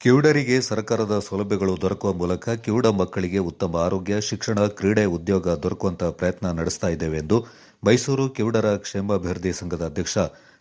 ಕಿವುಡರಿಗೆ ಸರ್ಕಾರದ ಸೌಲಭ್ಯಗಳು ದೊರಕುವ ಮೂಲಕ ಕಿವುಡ ಮಕ್ಕಳಿಗೆ ಉತ್ತಮ ಆರೋಗ್ಯ, ಶಿಕ್ಷಣ, ಕ್ರೀಡೆ, ಉದ್ಯೋಗ ದೊರಕುವಂತಹ ಪ್ರಯತ್ನ ನಡೆಸ್ತಾ ಇದ್ದೇವೆ ಎಂದು ಮೈಸೂರು ಕಿವುಡರ ಕ್ಷೇಮಾಭಿವೃದ್ಧಿ ಸಂಘದ ಅಧ್ಯಕ್ಷ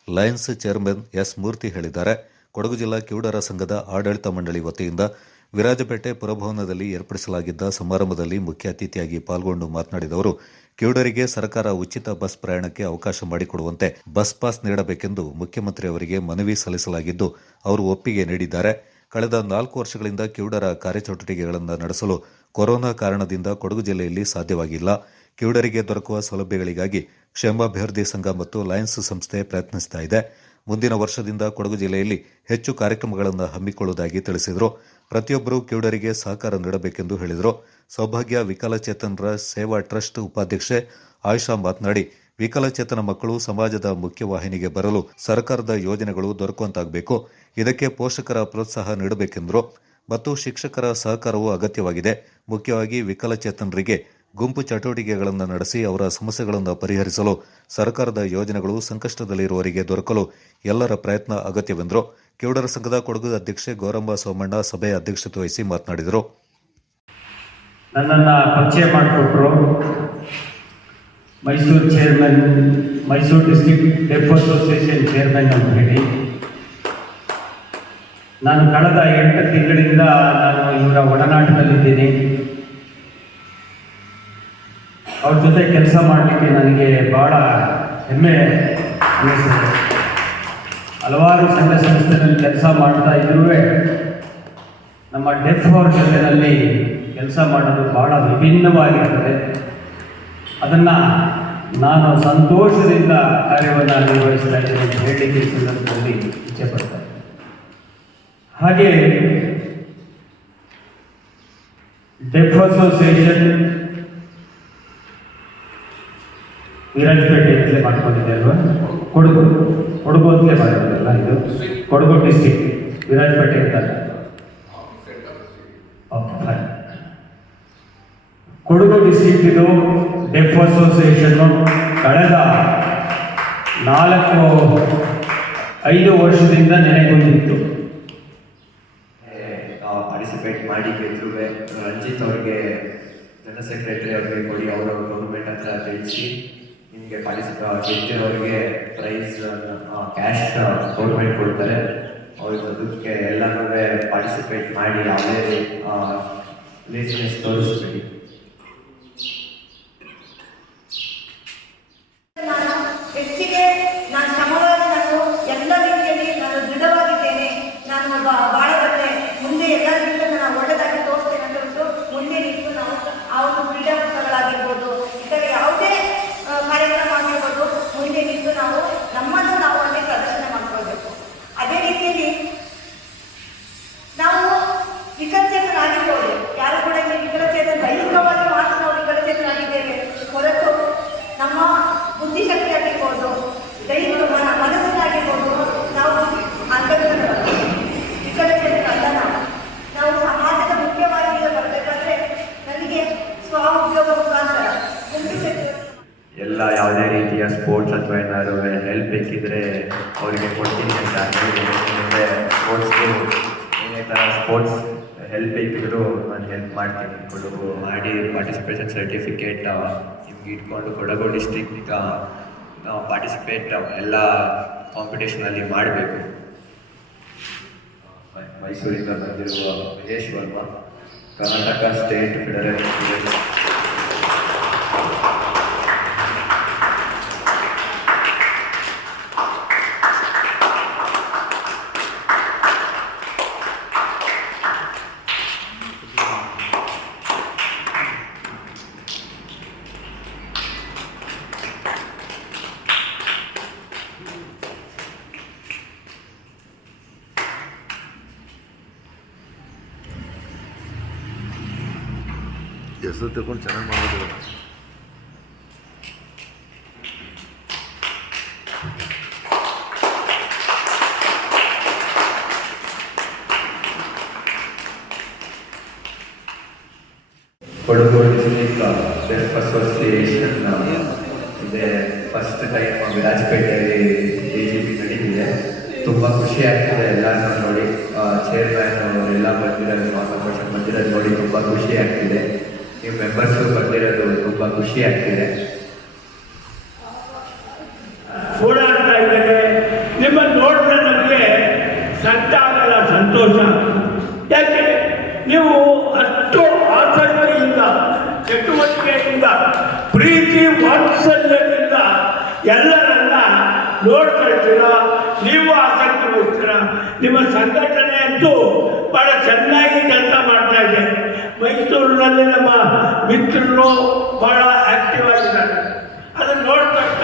ಲಯನ್ಸ್ ಚೇರ್ಮನ್ ಎಸ್ ಮೂರ್ತಿ ಹೇಳಿದ್ದಾರೆ. ಕೊಡಗು ಜಿಲ್ಲಾ ಕಿವುಡರ ಸಂಘದ ಆಡಳಿತ ಮಂಡಳಿ ವತಿಯಿಂದ ವಿರಾಜಪೇಟೆ ಪುರಭವನದಲ್ಲಿ ಏರ್ಪಡಿಸಲಾಗಿದ್ದ ಸಮಾರಂಭದಲ್ಲಿ ಮುಖ್ಯ ಅತಿಥಿಯಾಗಿ ಪಾಲ್ಗೊಂಡು ಮಾತನಾಡಿದ ಅವರು ಕಿವುಡರಿಗೆ ಸರ್ಕಾರ ಉಚಿತ ಬಸ್ ಪ್ರಯಾಣಕ್ಕೆ ಅವಕಾಶ ಮಾಡಿಕೊಡುವಂತೆ ಬಸ್ ಪಾಸ್ ನೀಡಬೇಕೆಂದು ಮುಖ್ಯಮಂತ್ರಿ ಅವರಿಗೆ ಮನವಿ ಸಲ್ಲಿಸಲಾಗಿದ್ದು, ಅವರು ಒಪ್ಪಿಗೆ ನೀಡಿದ್ದಾರೆ. ಕಳೆದ ನಾಲ್ಕು ವರ್ಷಗಳಿಂದ ಕಿವುಡರ ಕಾರ್ಯಚಟುವಟಿಕೆಗಳನ್ನು ನಡೆಸಲು ಕೊರೋನಾ ಕಾರಣದಿಂದ ಕೊಡಗು ಜಿಲ್ಲೆಯಲ್ಲಿ ಸಾಧ್ಯವಾಗಿಲ್ಲ. ಕಿವುಡರಿಗೆ ದೊರಕುವ ಸೌಲಭ್ಯಗಳಿಗಾಗಿ ಕ್ಷೇಮಾಭಿವೃದ್ಧಿ ಸಂಘ ಮತ್ತು ಲಯನ್ಸ್ ಸಂಸ್ಥೆ ಪ್ರಯತ್ನಿಸ್ತಾ ಇದೆ. ಮುಂದಿನ ವರ್ಷದಿಂದ ಕೊಡಗು ಜಿಲ್ಲೆಯಲ್ಲಿ ಹೆಚ್ಚು ಕಾರ್ಯಕ್ರಮಗಳನ್ನು ಹಮ್ಮಿಕೊಳ್ಳುವುದಾಗಿ ತಿಳಿಸಿದರು. ಪ್ರತಿಯೊಬ್ಬರೂ ಕಿವುಡರಿಗೆ ಸಹಕಾರ ನೀಡಬೇಕೆಂದು ಹೇಳಿದರು. ಸೌಭಾಗ್ಯ ವಿಕಲಚೇತನರ ಸೇವಾ ಟ್ರಸ್ಟ್ ಉಪಾಧ್ಯಕ್ಷೆ ಆಯುಷಾ ಮಾತನಾಡಿ ವಿಕಲಚೇತನ ಮಕ್ಕಳು ಸಮಾಜದ ಮುಖ್ಯವಾಹಿನಿಗೆ ಬರಲು ಸರ್ಕಾರದ ಯೋಜನೆಗಳು ದೊರಕುವಂತಾಗಬೇಕು. ಇದಕ್ಕೆ ಪೋಷಕರ ಪ್ರೋತ್ಸಾಹ ನೀಡಬೇಕೆಂದರು. ಮತ್ತು ಶಿಕ್ಷಕರ ಸಹಕಾರವೂ ಅಗತ್ಯವಾಗಿದೆ. ಮುಖ್ಯವಾಗಿ ವಿಕಲಚೇತನರಿಗೆ ಗುಂಪು ಚಟುವಟಿಕೆಗಳನ್ನು ನಡೆಸಿ ಅವರ ಸಮಸ್ಯೆಗಳನ್ನು ಪರಿಹರಿಸಲು ಸರ್ಕಾರದ ಯೋಜನೆಗಳು ಸಂಕಷ್ಟದಲ್ಲಿರುವವರಿಗೆ ದೊರಕಲು ಎಲ್ಲರ ಪ್ರಯತ್ನ ಅಗತ್ಯವೆಂದರು. ಕಿವುಡರ ಸಂಘದ ಕೊಡಗು ಅಧ್ಯಕ್ಷೆ ಗೌರಮ್ಮ ಸೋಮಣ್ಣ ಸಭೆಯ ಅಧ್ಯಕ್ಷತೆ ವಹಿಸಿ ಮಾತನಾಡಿದರು. ನನ್ನನ್ನು ಪರಿಚಯ ಮಾಡಿಕೊಟ್ರು. Mysuru chairman Mysuru district deaf association chairman ಅಂತ ಹೇಳಿ. ನಾನು ಕಳೆದ ಎಂಟು ತಿಂಗಳಿಂದ ನಾನು ಇವರ ಒಡನಾಟದಲ್ಲಿದ್ದೀನಿ. ಅವ್ರ ಜೊತೆ ಕೆಲಸ ಮಾಡಲಿಕ್ಕೆ ನನಗೆ ಭಾಳ ಹೆಮ್ಮೆ ಅನ್ನಿಸ್ತದೆ ಹಲವಾರು ಸಂಘ ಸಂಸ್ಥೆಗಳಲ್ಲಿ ಕೆಲಸ ಮಾಡ್ತಾ ಇದ್ರೂ ನಮ್ಮ ಡೆತ್ ಅವ್ರ ಜೊತೆಯಲ್ಲಿ ಕೆಲಸ ಮಾಡೋದು ಬಹಳ ವಿಭಿನ್ನವಾಗಿರ್ತದೆ. ಅದನ್ನು ನಾನು ಸಂತೋಷದಿಂದ ಕಾರ್ಯವನ್ನು ನಿರ್ವಹಿಸ್ತಾ ಇದ್ದೇನೆ ಅಂತ ಹೇಳಲಿಕ್ಕೆ ಸಂದರ್ಭದಲ್ಲಿ ಇಚ್ಛೆ ಪಡ್ತಾ ಹಾಗೆ ಡೆಫ್ ಅಸೋಸಿಯೇಷನ್ ವಿರಾಜಪೇಟೆ ಅಂತಲೇ ಮಾಡ್ಕೊಂಡಿದೆ ಅಲ್ವಾ? ಕೊಡಗು ಕೊಡಗು ಅಂತಲೇ ಮಾಡಿರೋದಲ್ಲ ಇದು? ಕೊಡಗು ಡಿಸ್ಟಿಕ್ ವಿರಾಜಪೇಟೆ ಅಂತ. ಕೊಡಗು ಡಿಸ್ಟಿಕ್ ಇದು ಡೆಫ್ ಅಸೋಸಿಯೇಷನ್ನು ಕಳೆದ ನಾಲ್ಕು, ಐದು ವರ್ಷದಿಂದ ನೆಲೆಗೊಂಡಿತ್ತು. ಪಾರ್ಟಿಸಿಪೇಟ್ ಮಾಡಿ ಗೆದ್ರು ರಂಜಿತ್ ಅವ್ರಿಗೆ ಜನರಲ್ ಸೆಕ್ರೆಟರಿ ಅವ್ರಿಗೆ ಕೊಡಿ, ಅವರು ಗೌರ್ಮೆಂಟ್ ಹತ್ರ ತಿಳಿಸಿ. ನಿಮಗೆ ಪಾರ್ಟಿಸಿಪೇಟ್ ಗೆದ್ದಿರೋರಿಗೆ ಪ್ರೈಸ್ ಕ್ಯಾಶ್ ಗೌರ್ಮೆಂಟ್ ಕೊಡ್ತಾರೆ. ಅವ್ರಿಗೆ ಅದಕ್ಕೆ ಎಲ್ಲನೂ ಪಾರ್ಟಿಸಿಪೇಟ್ ಮಾಡಿ ಯಾವುದೇ ಲೇಸ್ನೆಸ್ ತೋರಿಸ್ಬೇಡಿ ನಾನು ಹೆಚ್ಚಿಗೆ ನಾನು ಶ್ರಮವಾಗಿ ನಾನು ಎಲ್ಲ ರೀತಿಯಲ್ಲಿ ನಾನು ದೃಢವಾಗಿದ್ದೇನೆ ನಾನು ಒಬ್ಬ ಬಾಳ ಬಂದೆ ಮುಂದೆ ಎಲ್ಲ ರೀತಿಯಲ್ಲಿ ನಾನು ಒಳ್ಳೆದಾಗಿ ತೋರಿಸ್ತೇನೆ ಅಂತ ಹೇಳ್ಬಿಟ್ಟು ಮುಂದೆ ನಿಂತು ನಾವು ಆ ಒಂದು ಕ್ರೀಡಾಪಟುಗಳಾಗಿರ್ಬೋದು ಇತರ ಯಾವುದೇ ಆ, ಕಾರ್ಯಕ್ರಮ ಆಗಿರ್ಬೋದು ಮುಂದೆ ನಿಂತು ನಾವು ನಮ್ಮನ್ನು ನಾವು ಅಲ್ಲಿ ಪ್ರದರ್ಶನ ಮಾಡ್ಕೊಳ್ಬೇಕು ಅದೇ ರೀತಿಯಲ್ಲಿ ನಾವು ವಿಕಲಚೇತನಾಗಿರ್ಬೋದು ಯಾರು ಕೂಡ ಇಲ್ಲಿ ವಿಕಲಚೇತನ ದೈಹಿಕವಾಗಿ ಮಾತ್ರ ನಾವು ವಿಕಲಚೇತನಾಗಿದ್ದೇವೆ ಹೊರತು ನಮ್ಮ ಬುದ್ಧಿಶಕ್ತಿ ಆಗಿರ್ಬೋದು ದೈಹಿಕ ಮನ ಮನಸ್ಸಿನಾಗಿರ್ಬೋದು ನಾವು ಅಂಗವಿಕಲರು ವಿಕಲಚೇತನಲ್ಲ ನಾವು ನಾವು ಸಮಾಜದ ಮುಖ್ಯವಾಗಿ ಬರಬೇಕಾದ್ರೆ ನನಗೆ ಸ್ವ ಉದ್ಯೋಗ ಮುಖಾಂತರ ಗುಂಪು ಚಟುವಟಿಕೆ ಎಲ್ಲ ಯಾವುದೇ ರೀತಿಯ ಸ್ಪೋರ್ಟ್ಸ್ ಅಥವಾ ಏನಾದ್ರು ಹೆಲ್ಪ್ ಬೇಕಿದ್ದರೆ ಅವರಿಗೆ ಕೊಡ್ತೀನಿ ಅಂತ ಹೇಳಿ ಮುಂದೆ ಸ್ಪೋರ್ಟ್ಸ್ಗೆ ಏನೇ ಥರ ಸ್ಪೋರ್ಟ್ಸ್ ಹೆಲ್ಪ್ ಬೇಕಿದ್ರು ನಾನು ಹೆಲ್ಪ್ ಮಾಡ್ತೀನಿ. ಕೊಡಗು ಮಾಡಿ ಪಾರ್ಟಿಸಿಪೇಷನ್ ಸರ್ಟಿಫಿಕೇಟ್ ನಿಮ್ಗೆ ಇಟ್ಕೊಂಡು ಕೊಡಗು ಡಿಸ್ಟ್ರಿಕ್ಟ್ ಪಾರ್ಟಿಸಿಪೇಟ್ ಎಲ್ಲ ಕಾಂಪಿಟೇಷನಲ್ಲಿ ಮಾಡಬೇಕು. ಮೈಸೂರಿಂದ ಬಂದಿರುವ ಮಹೇಶ್ ವರ್ಮಾ, ಕರ್ನಾಟಕ ಸ್ಟೇಟ್ ಫೆಡರಲ್ ಹೆಸರು ತಗೊಂಡು ಚೆನ್ನಾಗಿ ಮಾಡೋದು ಕೊಡಗು ಡಿಸ್ಟ್ರಿಕ್ಟ್ ಡೆಫ್ ಅಸೋಸಿಯೇಷನ್ ಇದೆ ಫಸ್ಟ್ ಟೈಮ್ ವಿರಾಜಪೇಟೆಯಲ್ಲಿ ಜಿ ಪಿ ನಡೀತಿದೆ. ತುಂಬ ಖುಷಿ ಆಗ್ತಿದೆ ಎಲ್ಲರನ್ನೂ ನೋಡಿ. ಚೇರ್ಮ್ಯಾನ್ ಅವರೆಲ್ಲ ಬಂದಿರೋದು ಮಾತಾಡ್ಕೊಂಡು ಬಂದಿರೋದು ನೋಡಿ ತುಂಬ ಖುಷಿ ಆಗ್ತಿದೆ. ನೀವು ಮೆಂಬರ್ಸು ಬಂದಿರೋದು ತುಂಬ ಖುಷಿ ಆಗ್ತಿದೆ. ಓಡಾಡ್ತಾ ಇದ್ದಾರೆ ನಿಮ್ಮನ್ನು ನೋಡಿದ್ರೆ ನಮಗೆ ಸಂತಾನಗಳ ಸಂತೋಷ. ಯಾಕೆ? ನೀವು ಅಷ್ಟು ಆಸಕ್ತಿಯಿಂದ, ಚಟುವಟಿಕೆಯಿಂದ, ಪ್ರೀತಿ ವಾತ್ಸಲ್ಯದಿಂದ ಎಲ್ಲರನ್ನ ನೋಡ್ಕೊಳ್ತೀರ? ನೀವು ಆಸಕ್ತಿ ವಹಿಸ್ತೀರ ನಿಮ್ಮ ಸಂಘಟನೆ ಅಂತೂ ಬಹಳ ಚೆನ್ನಾಗಿ ಕೆಲಸ ಮಾಡ್ತಾ ಇದೆ. ಮೈಸೂರಿನಲ್ಲಿ ನಮ್ಮ ಮಿತ್ರರು ಬಹಳ ಆಕ್ಟಿವ್ ಆಗಿದ್ದಾರೆ. ಅದನ್ನು ನೋಡ್ತಕ್ಕ